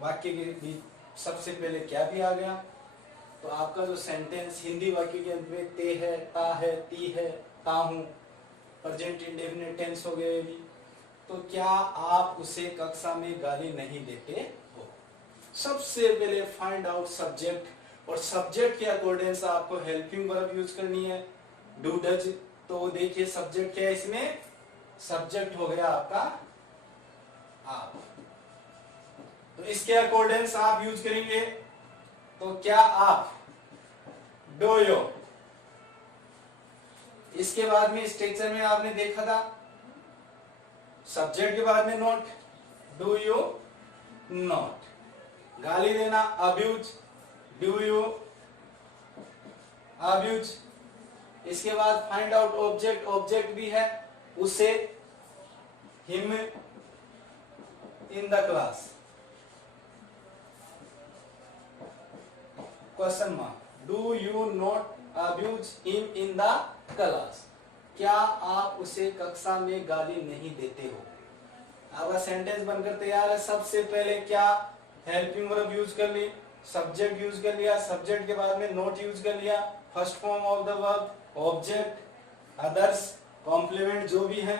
वाक्य के बीच सबसे पहले क्या भी आ गया, तो आपका जो सेंटेंस हिंदी वाक्य के अंत में ते है, ता है, ती है, ता हूं, प्रेजेंट इंडेफिनिट टेंस हो गए भी, तो क्या आप उसे कक्षा में गाली नहीं देते हो? सबसे पहले फाइंड आउट सब्जेक्ट, और सब्जेक्ट के अकॉर्डिंग आपको हेल्पिंग वर्ब यूज करनी है, डू डज। तो देखिए सब्जेक्ट क्या है इसमें, सब्जेक्ट हो गया आपका आप, तो इसके अकॉर्डिंग आप यूज करेंगे, तो क्या आप, डू यू। इसके बाद में स्ट्रक्चर में आपने देखा था सब्जेक्ट के बाद में नॉट, डू यू नॉट। गाली देना अब्यूज, डू यू अब्यूज। इसके बाद फाइंड आउट ऑब्जेक्ट, ऑब्जेक्ट भी है, उसे him in the class, question mark, do you not abuse him in the class, क्या आप उसे कक्षा में गाली नहीं देते हो? आपका सेंटेंस बनकर तैयार है। सबसे पहले क्या, हेल्पिंग वर्ब यूज कर ली, सब्जेक्ट यूज कर लिया, सब्जेक्ट के बाद में नोट यूज कर लिया, first form of the verb, object, others, complement जो भी है।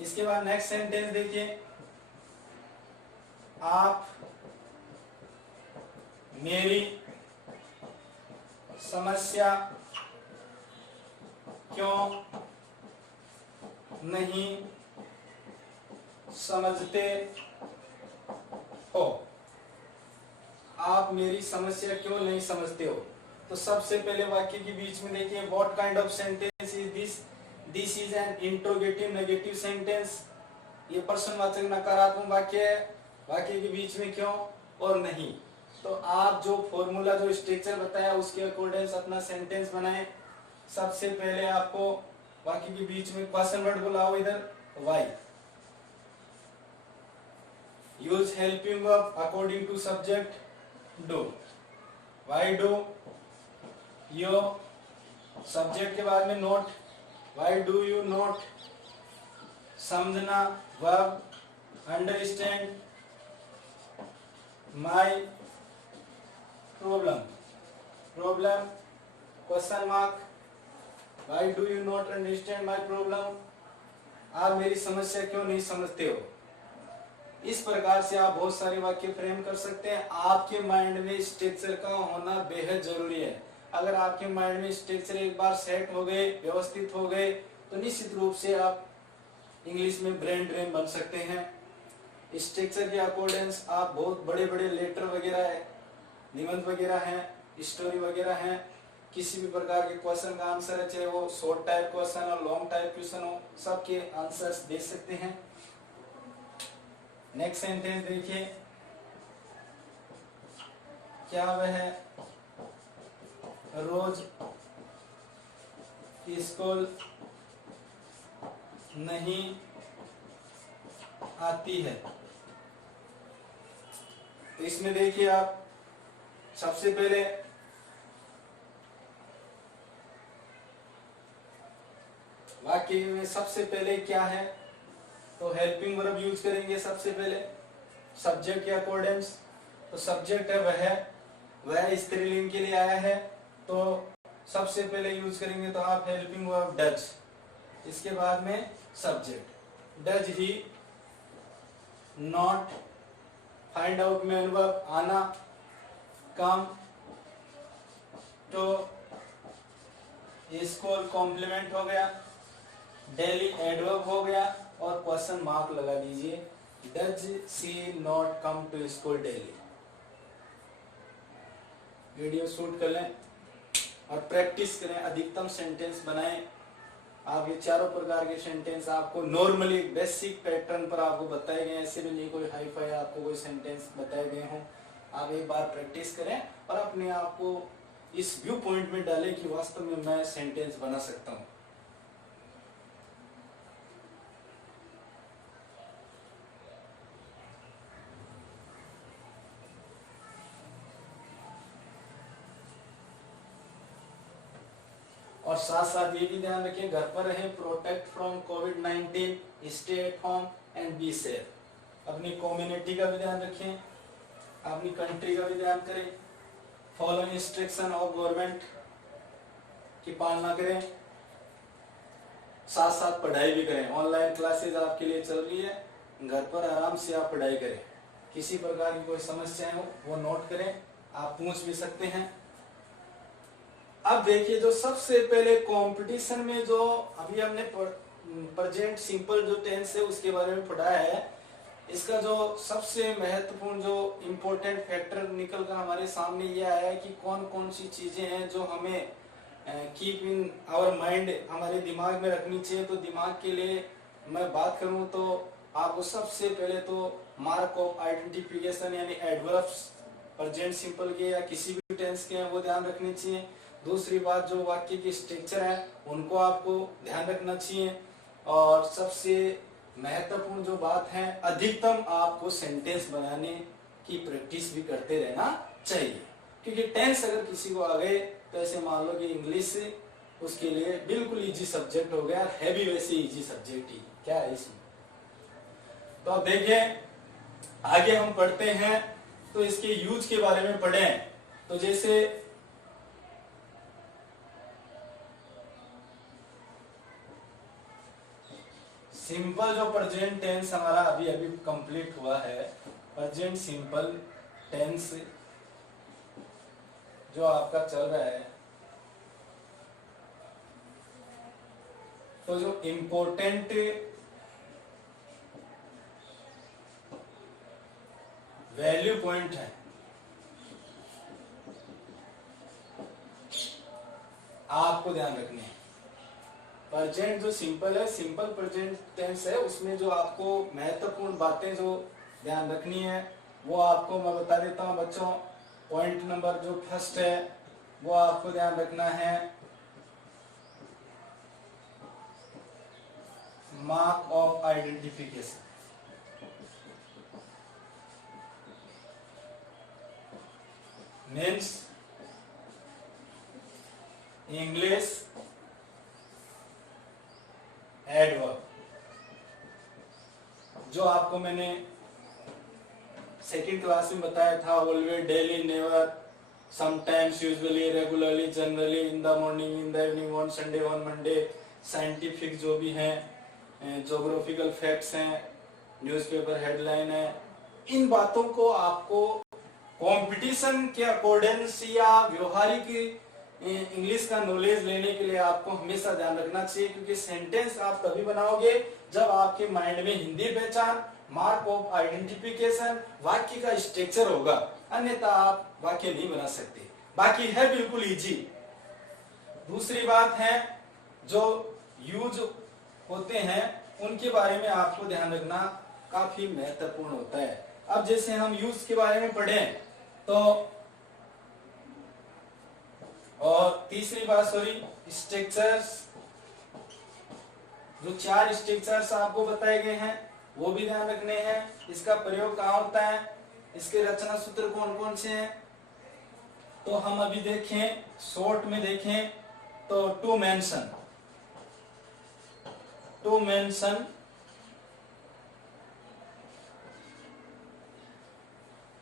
इसके बाद नेक्स्ट सेंटेंस देखिए, आप मेरी समस्या क्यों नहीं समझते हो? आप मेरी समस्या क्यों नहीं समझते हो? तो सबसे पहले वाक्य के बीच में देखिए, what kind of sentence is this, this is an interrogative negative sentence, ये प्रश्नवाचक नकारात्मक वाक्य है, वाक्य के बीच में क्यों और नहीं। तो आप जो फॉर्मूला, जो स्ट्रक्चर बताया उसके अकॉर्डिंग अपना सेंटेंस बनाएं। सबसे पहले आपको वाक्य के बीच में क्वेश्चन वर्ड बुलाओ, इधर why, use helping verb according to subject, do, why do you, subject के बाद में not, why do you not, समझना verb, understand my problem, problem question mark, why do you not understand my problem, आप मेरी समस्या क्यों नहीं समझते हो। इस प्रकार से आप बहुत सारे वाक्य फ्रेम कर सकते हैं। आपके माइंड में स्ट्रक्चर का होना बेहद जरूरी है। अगर आपके माइंड में स्ट्रक्चर एक बार सेट हो गए, व्यवस्थित हो गए, तो निश्चित रूप से आप इंग्लिश में ब्रेन ड्रेन बन सकते हैं। स्ट्रक्चर के अकॉर्डिंग आप बहुत बड़े बड़े लेटर वगैरह है, निबंध वगैरह हैं, स्टोरी वगैरह हैं, किसी भी प्रकार के क्वेश्चन का आंसर है, चाहे वो शॉर्ट टाइप क्वेश्चन हो, लॉन्ग टाइप क्वेश्चन हो, सबके आंसर्स दे सकते हैं। नेक्स्ट सेंटेंस देखिए, क्या वह रोज स्कूल नहीं आती है? तो इसमें देखिए आप सबसे पहले वाक्य में सबसे पहले क्या है, तो हेल्पिंग वर्ब यूज करेंगे सबसे पहले सब्जेक्ट के अकॉर्डिंग। तो सब्जेक्ट है वह स्त्रीलिंग के लिए आया है, तो सबसे पहले यूज करेंगे तो आप हेल्पिंग वर्ब डज, इसके बाद में subject, does he not, find out main verb आना, कम तो स्कूल कॉम्प्लीमेंट हो गया, डेली एडवर्ब हो गया, और क्वेश्चन मार्क लगा दीजिए, does she not come to school daily. Video shoot कर लें और प्रैक्टिस करें, अधिकतम सेंटेंस बनाएं। आप ये चारों प्रकार के सेंटेंस आपको नॉर्मली बेसिक पैटर्न पर आपको बताए गए, ऐसे भी नहीं कोई हाई फाई आपको कोई सेंटेंस बताए गए हों। आप एक बार प्रैक्टिस करें और अपने आप को इस व्यू पॉइंट में डालें कि वास्तव में मैं सेंटेंस बना सकता हूं। और साथ साथ ये भी ध्यान रखिए, घर पर रहें, protect from covid, stay at home and be safe. अपनी कम्युनिटी का भी ध्यान रखें, अपनी कंट्री का भी ध्यान करें, फॉलोइंग इंस्ट्रक्शन ऑफ गवर्नमेंट की पालना करें, साथ साथ पढ़ाई भी करें। ऑनलाइन क्लासेज आपके लिए चल रही है, घर पर आराम से आप पढ़ाई करें। किसी प्रकार की कोई समस्याएं हो वो नोट करें, आप पूछ भी सकते हैं। अब देखिए, जो सबसे पहले कंपटीशन में जो अभी हमने प्रेजेंट सिंपल जो टेंस है उसके बारे में पढ़ा है, इसका जो सबसे महत्वपूर्ण जो इम्पोर्टेंट फैक्टर निकल कर हमारे सामने ये आया है कि कौन कौन सी चीजें हैं जो हमें कीप इन आवर माइंड, हमारे दिमाग में रखनी चाहिए। तो दिमाग के लिए मैं बात करूं तो आपको सबसे पहले तो मार्क ऑफ आइडेंटिफिकेशन यानी एडवर्ब्स प्रेजेंट सिंपल के या किसी भी टेंस के हैं वो ध्यान रखने चाहिए। दूसरी बात, जो वाक्य की स्ट्रक्चर है उनको आपको ध्यान रखना चाहिए। और सबसे महत्वपूर्ण जो बात है, अधिकतम आपको सेंटेंस बनाने की प्रैक्टिस भी करते रहना चाहिए, क्योंकि टेंस अगर किसी को आ गए तो ऐसे मान लो कि इंग्लिश उसके लिए बिल्कुल इजी सब्जेक्ट हो गया, है भी वैसे इजी सब्जेक्ट ही क्या है इसमें। तो अब देखिए आगे हम पढ़ते हैं, तो इसके यूज के बारे में पढ़े। तो जैसे सिंपल जो प्रेजेंट टेंस हमारा अभी अभी कंप्लीट हुआ है, प्रेजेंट सिंपल टेंस जो आपका चल रहा है, तो जो इम्पोर्टेंट वैल्यू पॉइंट है आपको ध्यान रखने हैं। प्रेजेंट जो सिंपल है, सिंपल प्रेजेंट टेंस है, उसमें जो आपको महत्वपूर्ण बातें जो ध्यान रखनी है वो आपको मैं बता देता हूं बच्चों। पॉइंट नंबर जो फर्स्ट है वो आपको ध्यान रखना है, mark of identification. Means English adverb, जो आपको मैंने सेकंड क्लास में बताया था, always, daily, never, sometimes, usually, regularly, generally, in the morning, in the evening, on Sunday, on Monday, scientific जो भी हैं, ज्योग्राफिकल फैक्ट्स हैं, न्यूज़पेपर हेडलाइन है, इन बातों को आपको कंपटीशन के अकॉर्डेंस या व्यवहारिक इंग्लिश का नॉलेज लेने के लिए आपको हमेशा ध्यान रखना चाहिए, क्योंकि सेंटेंस आप तभी बनाओगे जब आपके माइंड में हिंदी पहचान, मार्क ऑफ आइडेंटिफिकेशन, वाक्य का स्ट्रक्चर होगा, अन्यथा आप वाक्य नहीं बना सकते। बाकी है बिल्कुल इजी। दूसरी बात है, जो यूज होते हैं उनके बारे में आपको ध्यान रखना काफी महत्वपूर्ण होता है। अब जैसे हम यूज के बारे में पढ़ें तो, और तीसरी बात सॉरी, स्ट्रक्चर्स, जो 4 स्ट्रक्चर्स आपको बताए गए हैं वो भी ध्यान रखने हैं। इसका प्रयोग कहाँ होता है, इसके रचना सूत्र कौन कौन से हैं, तो हम अभी देखें, शॉर्ट में देखें तो टू मेंशन,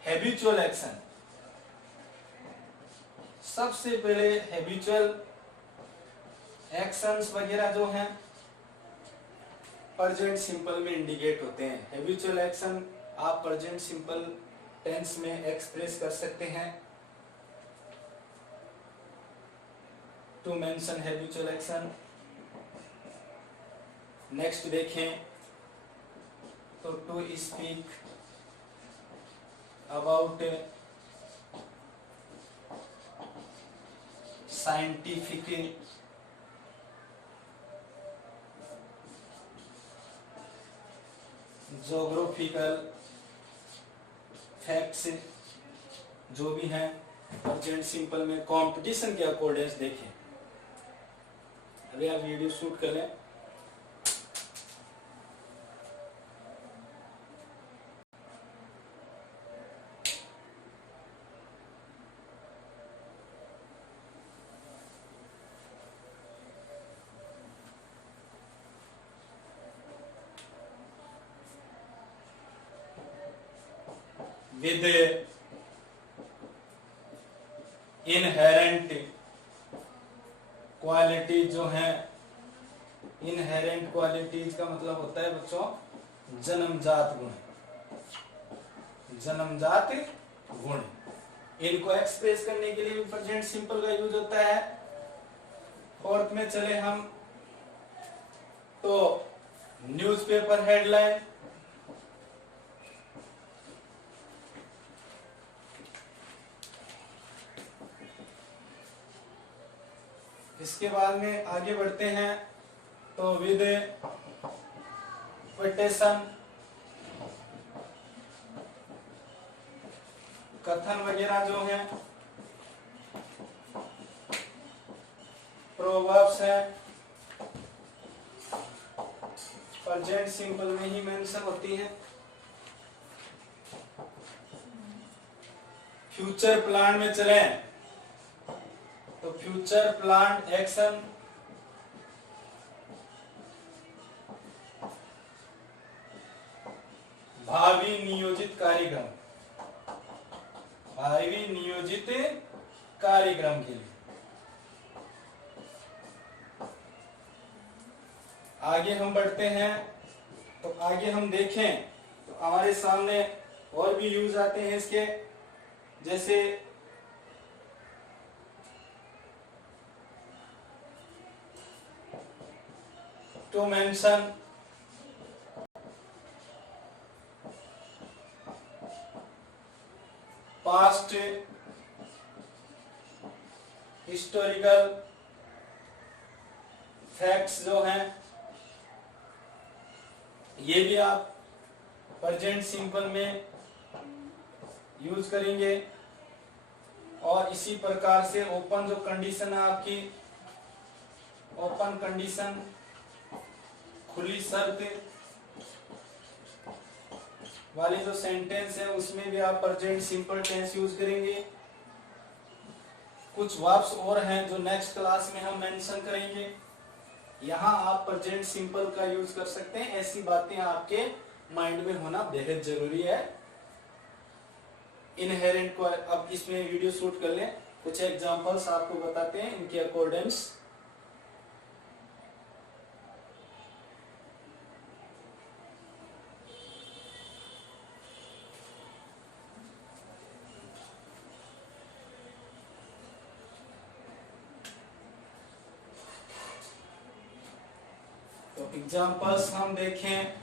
हैबिचुअल एक्शन। सबसे पहले हैबिचुअल एक्शंस वगैरह जो हैं प्रेजेंट सिंपल में इंडिकेट होते हैं। हैबिचुअल एक्शन आप प्रेजेंट सिंपल टेंस में एक्सप्रेस कर सकते हैं, to mention habitual action. Next देखें तो to speak about scientific geographical facts जो भी हैं प्रेजेंट सिंपल में कंपटीशन के अकॉर्डिंग देखें। अभी आप वीडियो शूट कर लें। विद इनहेरेंट क्वालिटीज जो है, इनहेरेंट क्वालिटीज का मतलब होता है बच्चों जन्मजात गुण, जन्मजात गुण। इनको एक्सप्रेस करने के लिए प्रेजेंट सिंपल का यूज होता है। फोर्थ में चले हम तो न्यूज़पेपर हेडलाइन, इसके बाद में आगे बढ़ते हैं तो विद क्वेटेशन, कथन वगैरह जो है, प्रोवर्ब्स है, प्रेजेंट सिंपल में ही मेंशन होती है। फ्यूचर प्लान में चले तो फ्यूचर प्लान एक्शन, भावी नियोजित कार्यक्रम, भावी नियोजित कार्यक्रम के लिए। आगे हम बढ़ते हैं तो आगे हम देखें तो हमारे सामने और भी यूज आते हैं इसके, जैसे to mention, past historical facts जो हैं ये भी आप प्रेजेंट सिंपल में यूज करेंगे। और इसी प्रकार से ओपन जो कंडीशन है आपकी, ओपन कंडीशन, खुली शर्त वाली जो सेंटेंस है उसमें भी आप प्रेजेंट सिंपल टेंस यूज करेंगे। कुछ वर्ब्स और हैं जो नेक्स्ट क्लास में हम मेंशन करेंगे। यहाँ आप प्रेजेंट सिंपल का यूज कर सकते हैं। ऐसी बातें आपके माइंड में होना बेहद जरूरी है। इनहेरेंट को अब इसमें वीडियो शूट कर लें, कुछ एग्जांपल्स आपको बताते हैं इनके अकॉर्डिंग्स। तो एग्जांपल्स हम देखें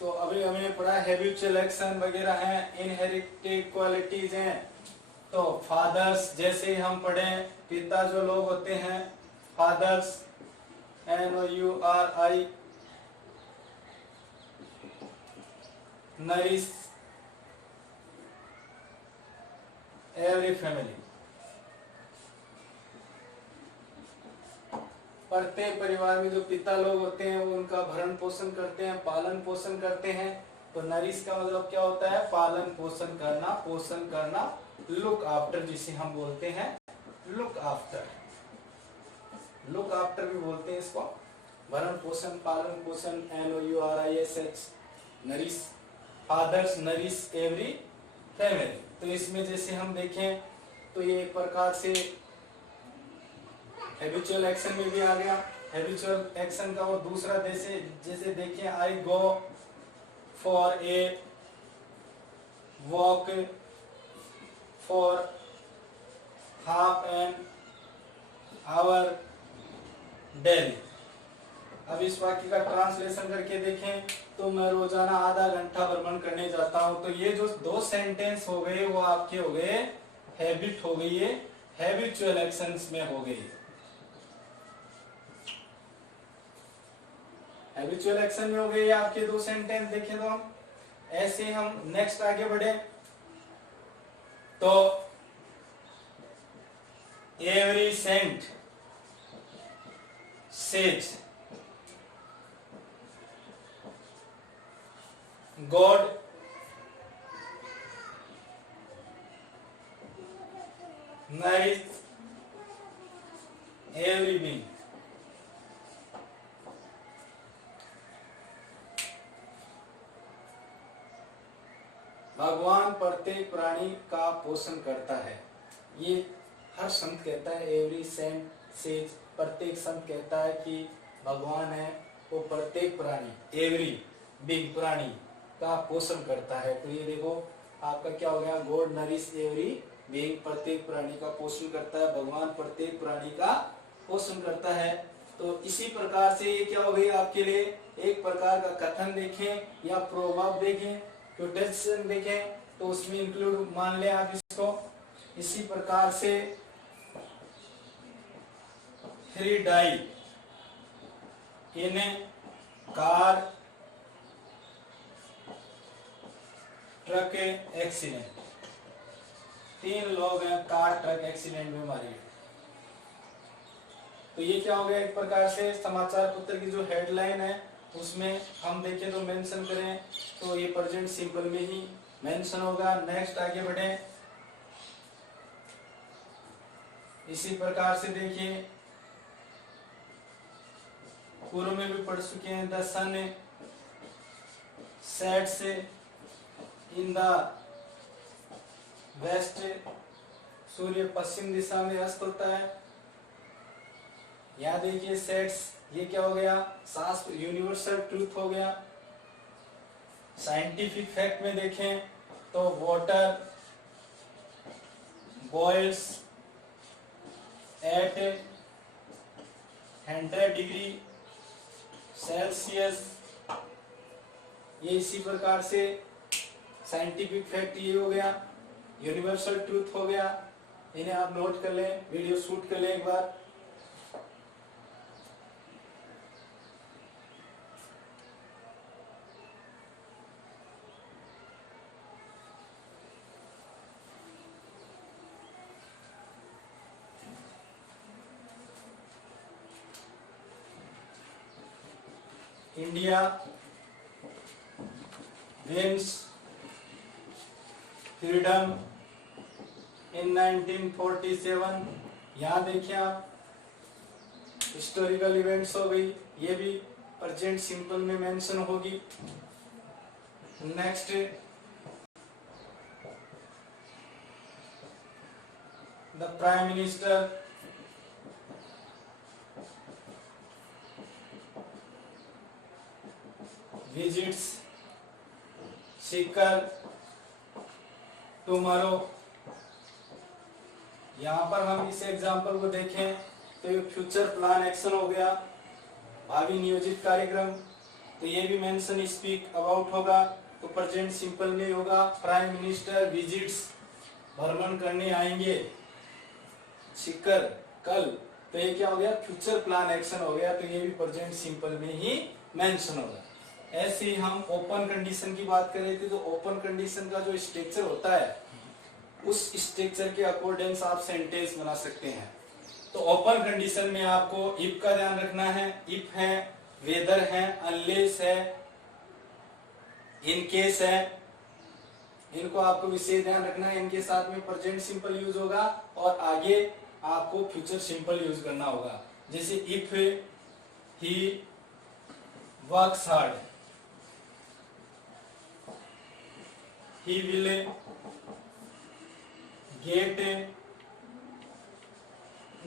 तो अभी हमें पढ़ा हैबिचुअल एक्शन वगैरह है, इनहेरिटेड क्वालिटीज हैं। तो फादर्स जैसे हम पढ़े, पिता जो लोग होते हैं fathers, NOURI, nourish every family. प्रत्येक परिवार में जो पिता लोग होते हैं वो उनका भरण पोषण करते हैं, पालन पोषण करते हैं। तो नरिश का मतलब क्या होता है? पालन पोषण करना, पोषण करना, लुक आफ्टर जिसे हम बोलते हैं लुक आफ्टर, लुक आफ्टर भी बोलते हैं इसको। भरण पोषण, पालन पोषण, NOURISH, nourish, fathers nourish every family. तो इसमें जैसे हम देखें तो ये एक प्रकार से हैबिचुअल एक्शन में भी आ गया। हैबिचुअल एक्शन का वो दूसरा जैसे देखिए, I go for a walk for half an hour daily. अब इस वाक्य का ट्रांसलेशन करके देखें तो मैं रोजाना आधा घंटा भ्रमण करने जाता हूं। तो ये जो दो सेंटेंस हो गए वो आपके हो गए हैबिट हो गई है, हैबिचुअल एक्शंस में हो गई। हैबिचुअल एक्शन में हो गए आपके दो सेंटेंस। देखें तो हम ऐसे हम नेक्स्ट आगे बढ़े तो every saint says God nice every being. प्रत्येक प्राणी का पोषण करता है। ये हर संत कहता है, एवरी सेंट सेज, प्रत्येक संत कहता है कि भगवान है वो प्रत्येक प्राणी, एवरी बिग प्राणी का पोषण करता है। तो ये देखो आपका क्या हो गया, गॉड नरिश एवरी बिग, प्रत्येक प्राणी का पोषण करता है, भगवान प्रत्येक प्राणी का पोषण करता है। तो इसी प्रकार से ये क्या हो गई आपके लिए, एक प्रकार का कथन देखें या प्रोवर्ब देखें, क्वोटेशन देखें, तो उसमें इंक्लूड मान लें आप इसको। इसी प्रकार से 3 die in car truck accident, 3 लोग हैं कार ट्रक एक्सीडेंट में मारे गए। तो ये क्या हो गया, एक प्रकार से समाचार पत्र की जो हेडलाइन है उसमें हम देखें तो मेंशन करें तो ये प्रेजेंट सिंपल में ही मेंशन होगा। नेक्स्ट आगे बढ़े, इसी प्रकार से देखिए पूर्व में भी पढ़ चुके हैं, the sun sets in the west, सूर्य पश्चिम दिशा में अस्त होता है। यहाँ देखिए सेट्स, ये क्या हो गया, शास्त्र यूनिवर्सल ट्रूथ हो गया। साइंटिफिक फैक्ट में देखें तो water boils at 100 degree Celsius, ये इसी प्रकार से साइंटिफिक फैक्ट ये हो गया, यूनिवर्सल ट्रूथ हो गया। इन्हें आप नोट कर लें, वीडियो शूट कर लें एक बार। India wins freedom in 1947। यहाँ देखिए आप हिस्टोरिकल इवेंट्स हो गई, ये भी प्रेजेंट सिंपल में मेंशन होगी। Next, the prime minister visits Sikar tomorrow. यहाँ पर हम इस एग्जाम्पल को देखें तो ये फ्यूचर प्लान एक्शन हो गया, भावी नियोजित कार्यक्रम। तो ये भी मेंशन स्पीक अबाउट होगा, तो प्रेजेंट सिंपल में होगा, प्राइम मिनिस्टर विजिट्स, भ्रमण करने आएंगे सीकर कल। तो ये क्या हो गया, फ्यूचर प्लान एक्शन हो गया, तो ये भी प्रेजेंट सिंपल में ही मेंशन होगा। ऐसे ही हम ओपन कंडीशन की बात कर रहे थे, तो ओपन कंडीशन का जो स्ट्रक्चर होता है उस स्ट्रक्चर के अकॉर्डिंग आप सेंटेंस बना सकते हैं। तो ओपन कंडीशन में आपको इफ का ध्यान रखना है, इफ है, वेदर है, अनलेस है, इन केस है, इनको आपको विशेष ध्यान रखना है। इनके साथ में प्रेजेंट सिंपल यूज होगा और आगे आपको फ्यूचर सिंपल यूज करना होगा। जैसे if he works hard, he will get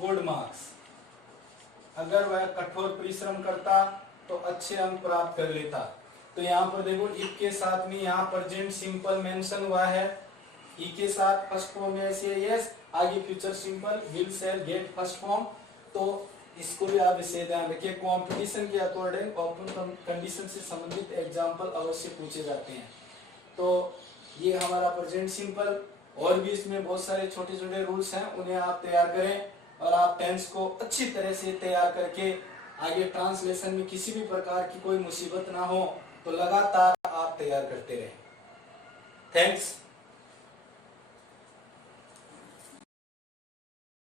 good marks। अगर वह कठोर परिश्रम करता तो अच्छे अंक प्राप्त कर लेता। तो यहाँ पर देखो इफ के साथ में यहाँ प्रेजेंट सिंपल मेंशन हुआ है, ई के साथ फर्स्ट फॉर्म में ऐसे यस, आगे future simple will shell get first form. तो इसको भी आप इसे ध्यान रखिए। कॉम्पिटिशन के अकॉर्डिंग ओपन कंडीशन से संबंधित एग्जाम्पल अवश्य पूछे जाते हैं। तो ये हमारा प्रेजेंट सिंपल, और भी इसमें बहुत सारे छोटे छोटे रूल्स हैं, उन्हें आप तैयार करें और आप टेंस को अच्छी तरह से तैयार करके आगे ट्रांसलेशन में किसी भी प्रकार की कोई मुसीबत ना हो तो लगातार आप तैयार करते रहें। थैंक्स।